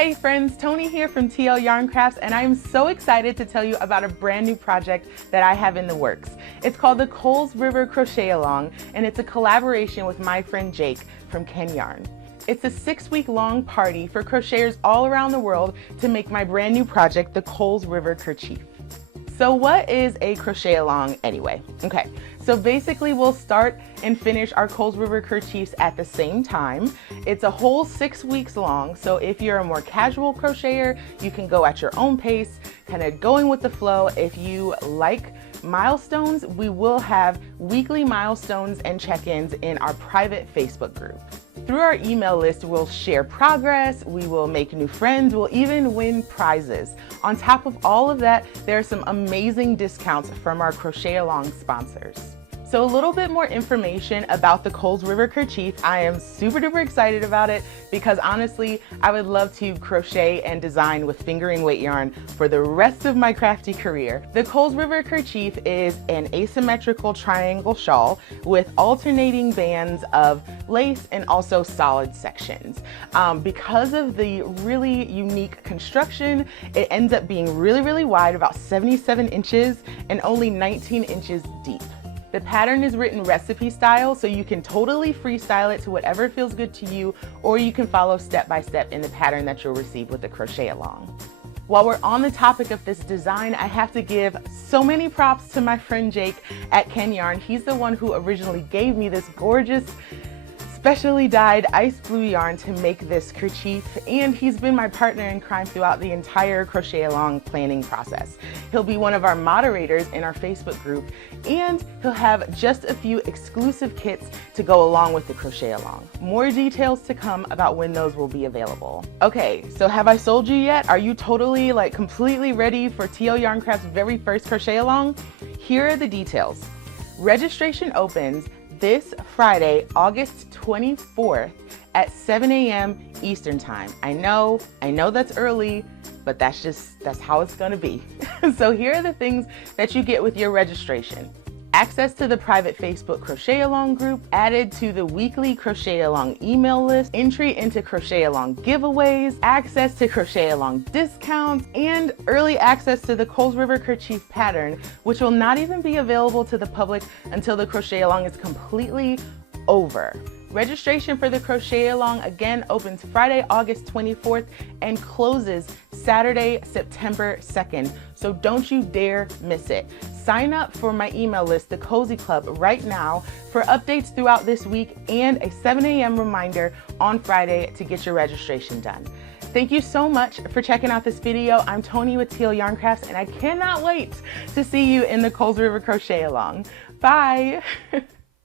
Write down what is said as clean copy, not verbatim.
Hey friends, Tony here from TL Yarn Crafts, and I am so excited to tell you about a brand new project that I have in the works. It's called the Coles River Crochet Along, and it's a collaboration with my friend Jake from Ken Yarn. It's a 6-week-long party for crocheters all around the world to make my brand new project, the Coles River Kerchief. So what is a crochet along anyway? Okay, so basically we'll start and finish our Coles River Kerchiefs at the same time. It's a whole 6 weeks long, so if you're a more casual crocheter, you can go at your own pace, kind of going with the flow. If you like milestones, we will have weekly milestones and check-ins in our private Facebook group. Through our email list, we'll share progress, we will make new friends, we'll even win prizes. On top of all of that, there are some amazing discounts from our Crochet Along sponsors. So a little bit more information about the Coles River Kerchief. I am super duper excited about it because honestly, I would love to crochet and design with fingering weight yarn for the rest of my crafty career. The Coles River Kerchief is an asymmetrical triangle shawl with alternating bands of lace and also solid sections. Because of the really unique construction, it ends up being really wide, about 77 inches and only 19 inches deep. The pattern is written recipe style, so you can totally freestyle it to whatever feels good to you, or you can follow step by step in the pattern that you'll receive with the Crochet Along. While we're on the topic of this design, I have to give so many props to my friend Jake at Ken Yarn. He's the one who originally gave me this gorgeous specially dyed ice blue yarn to make this kerchief, and he's been my partner in crime throughout the entire Crochet Along planning process. He'll be one of our moderators in our Facebook group, and he'll have just a few exclusive kits to go along with the Crochet Along. More details to come about when those will be available. Okay, so have I sold you yet? Are you totally, completely ready for TL Yarn Craft's very first Crochet Along? Here are the details. Registration opens this Friday, August 24th at 7 a.m. Eastern Time. I know that's early, but that's how it's gonna be. So here are the things that you get with your registration. Access to the private Facebook Crochet Along group, added to the weekly Crochet Along email list, entry into Crochet Along giveaways, access to Crochet Along discounts, and early access to the Coles River Kerchief pattern, which will not even be available to the public until the Crochet Along is completely over. Registration for the Crochet Along again opens Friday, August 24th and closes Saturday, September 2nd. So don't you dare miss it. Sign up for my email list, the Cozy Club, right now for updates throughout this week and a 7 a.m. reminder on Friday to get your registration done. Thank you so much for checking out this video. I'm Tony with TL Yarn Crafts, and I cannot wait to see you in the Coles River Crochet Along. Bye.